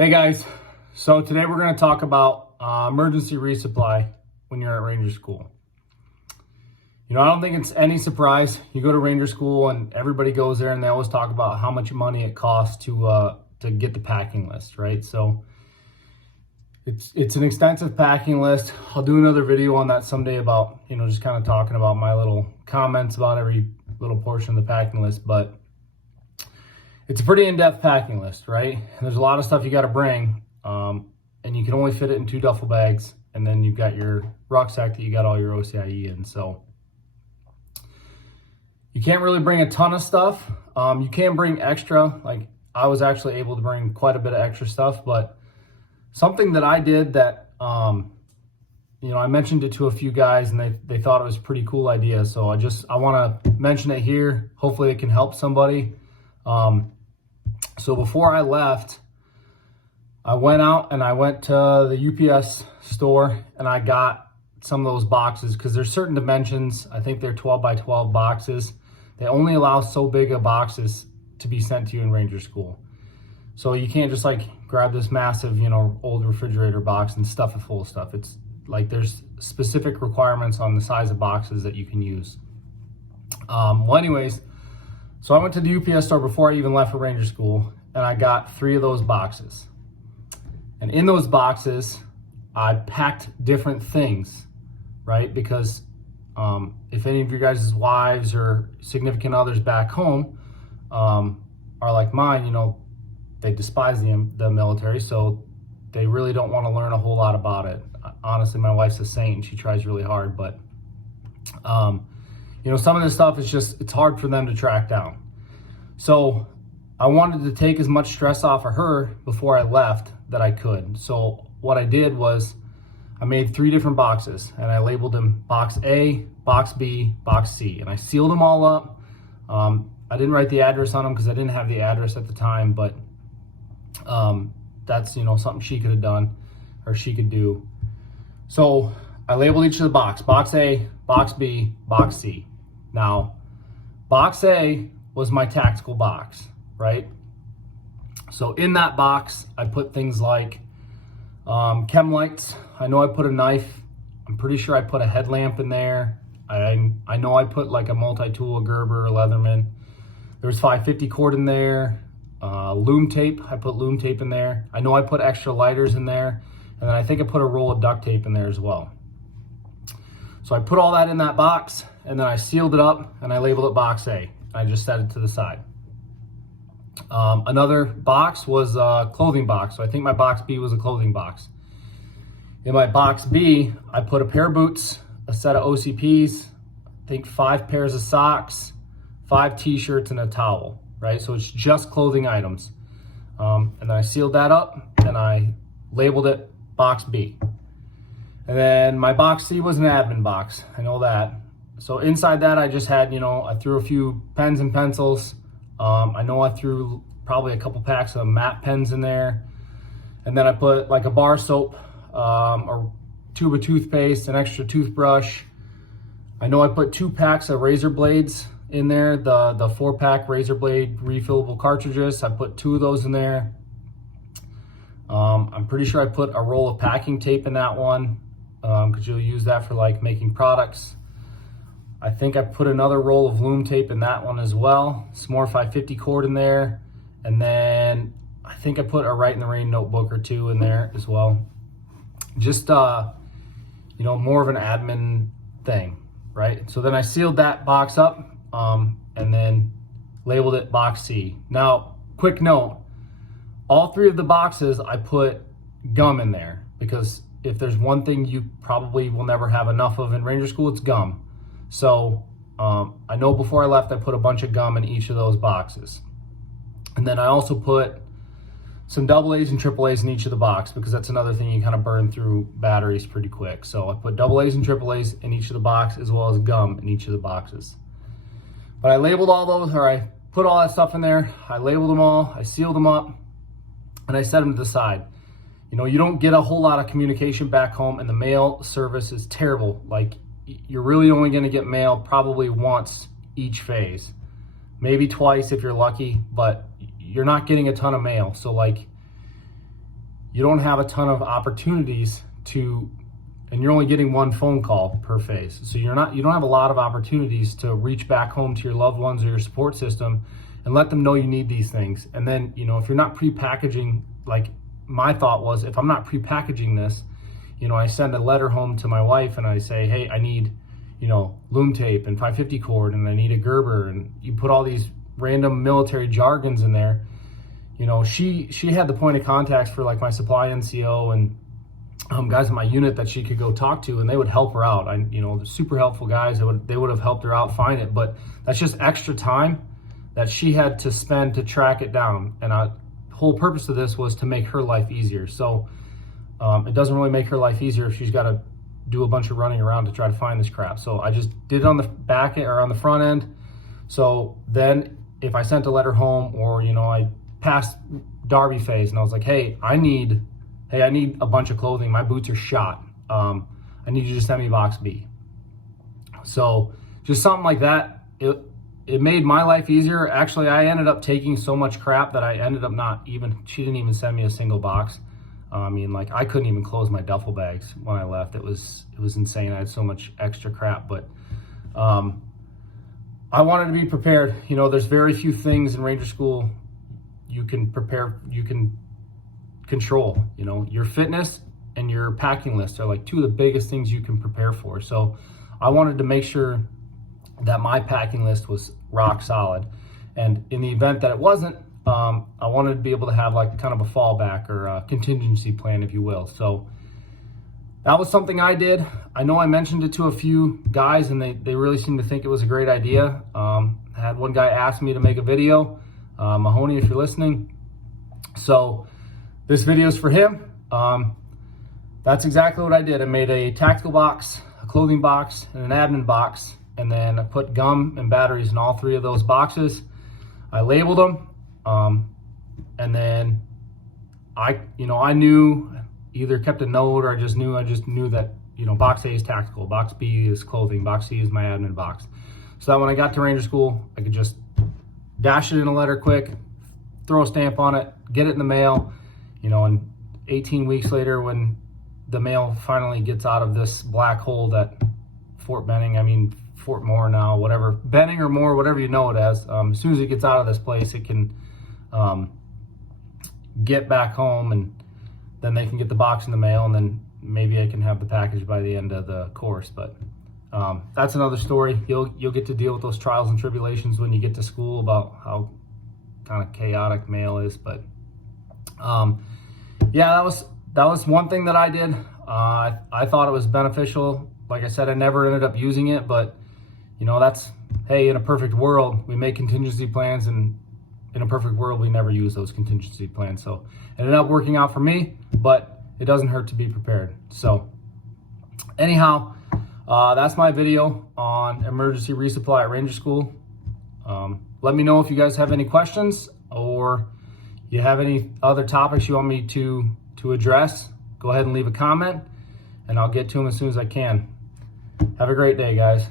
Hey guys, so today we're going to talk about emergency resupply when you're at Ranger School. You know, I don't think it's any surprise. You go to Ranger School and everybody goes there and they always talk about how much money it costs to get the packing list, right? So it's an extensive packing list. I'll do another video on that someday about, you know, just kind of talking about my little comments about every little portion of the packing list, but it's a pretty in-depth packing list, right? And there's a lot of stuff you got to bring, and you can only fit it in 2 duffel bags, and then you've got your rucksack that you got all your OCIE in. So you can't really bring a ton of stuff. You can bring extra. Like I was actually able to bring quite a bit of extra stuff, but something that I did that, you know, I mentioned it to a few guys and they thought it was a pretty cool idea. So I want to mention it here. Hopefully it can help somebody. So before I left, I went out and I went to the UPS store and I got some of those boxes because there's certain dimensions. I think they're 12 by 12 boxes. They only allow so big of boxes to be sent to you in Ranger School. So you can't just like grab this massive, you know, old refrigerator box and stuff it full of stuff. It's like there's specific requirements on the size of boxes that you can use. Well, anyways, so I went to the UPS store before I even left for Ranger School, and I got 3 of those boxes. And in those boxes, I packed different things, right? Because if any of your guys' wives or significant others back home are like mine, you know, they despise the military, so they really don't want to learn a whole lot about it. Honestly, my wife's a saint and she tries really hard, but you know, some of this stuff is just, it's hard for them to track down. So I wanted to take as much stress off of her before I left that I could. So what I did was I made 3 different boxes and I labeled them box A, box B, box C, and I sealed them all up. I didn't write the address on them because I didn't have the address at the time, but that's, you know, something she could have done or she could do. So I labeled each of the box A, box B, box C. Now, box A was my tactical box, right? So in that box, I put things like chem lights. I know I put a knife. I'm pretty sure I put a headlamp in there. I know I put like a multi-tool, a Gerber, a Leatherman. There's 550 cord in there. Loom tape. I put loom tape in there. I know I put extra lighters in there. And then I think I put a roll of duct tape in there as well. So I put all that in that box and then I sealed it up and I labeled it box A. I just set it to the side. Another box was a clothing box. So I think my box B was a clothing box. In my box B, I put a pair of boots, a set of OCPs, I think 5 pairs of socks, 5 t-shirts and a towel, right? So it's just clothing items. And then I sealed that up and I labeled it box B. And then my box C was an admin box. I know that. So inside that, I just had, you know, I threw a few pens and pencils. I know I threw probably a couple packs of matte pens in there. And then I put like a bar soap, a tube of toothpaste, an extra toothbrush. I know I put 2 packs of razor blades in there, the 4-pack razor blade refillable cartridges. I put 2 of those in there. I'm pretty sure I put a roll of packing tape in that one. Because you'll use that for like making products. I think I put another roll of loom tape in that one as well. Some more 550 cord in there. And then I think I put a Write in the Rain notebook or 2 in there as well. Just, you know, more of an admin thing, right? So then I sealed that box up and then labeled it box C. Now, quick note, all 3 of the boxes I put gum in there because if there's one thing you probably will never have enough of in Ranger School, it's gum. So I know before I left, I put a bunch of gum in each of those boxes. And then I also put some AA's and AAA's in each of the box because that's another thing you kind of burn through batteries pretty quick. So I put AA's and AAA's in each of the box as well as gum in each of the boxes. But I labeled all those, or I put all that stuff in there. I labeled them all, I sealed them up, and I set them to the side. You know, you don't get a whole lot of communication back home and the mail service is terrible. Like you're really only going to get mail probably once each phase, maybe twice if you're lucky, but you're not getting a ton of mail. So like you don't have a ton of opportunities to, and you're only getting one phone call per phase. So you don't have a lot of opportunities to reach back home to your loved ones or your support system and let them know you need these things. And then, if you're not pre-packaging, like my thought was, if I'm not pre-packaging this, I send a letter home to my wife and I say, hey, I need, loom tape and 550 cord, and I need a Gerber, and you put all these random military jargons in there. She had the point of contacts for like my supply NCO and guys in my unit that she could go talk to, and they would help her out. They're super helpful guys. They would have helped her out find it, but that's just extra time that she had to spend to track it down. And the whole purpose of this was to make her life easier. So it doesn't really make her life easier if she's got to do a bunch of running around to try to find this crap. So I just did it on the back or on the front end. So then if I sent a letter home, or I passed Darby phase and I was like, hey, I need a bunch of clothing. My boots are shot. I need you to send me box B. So just something like that. It made my life easier. Actually, I ended up taking so much crap that I ended up she didn't even send me a single box. I couldn't even close my duffel bags when I left. It was insane. I had so much extra crap, but I wanted to be prepared. There's very few things in Ranger School you can control. Your fitness and your packing list are like two of the biggest things you can prepare for. So I wanted to make sure that my packing list was rock solid. And in the event that it wasn't, I wanted to be able to have like kind of a fallback or a contingency plan, if you will. So that was something I did. I know I mentioned it to a few guys and they really seemed to think it was a great idea. I had one guy ask me to make a video. Mahoney, if you're listening. So this video is for him. That's exactly what I did. I made a tactical box, a clothing box, and an admin box. And then I put gum and batteries in all three of those boxes. I labeled them. And then I knew, either kept a note or I just knew that, box A is tactical, box B is clothing, box C is my admin box. So that when I got to Ranger School, I could just dash it in a letter quick, throw a stamp on it, get it in the mail, and 18 weeks later, when the mail finally gets out of this black hole that Fort Moore now, whatever, Benning or Moore, whatever you know it as soon as it gets out of this place, it can get back home, and then they can get the box in the mail, and then maybe I can have the package by the end of the course. But that's another story. You'll get to deal with those trials and tribulations when you get to school about how kind of chaotic mail is. But yeah, that was one thing that I did. I thought it was beneficial. Like I said, I never ended up using it, but hey, in a perfect world, we make contingency plans, and in a perfect world, we never use those contingency plans. So it ended up working out for me, but it doesn't hurt to be prepared. So anyhow, that's my video on emergency resupply at Ranger School. Let me know if you guys have any questions, or you have any other topics you want me to address. Go ahead and leave a comment, and I'll get to them as soon as I can. Have a great day, guys.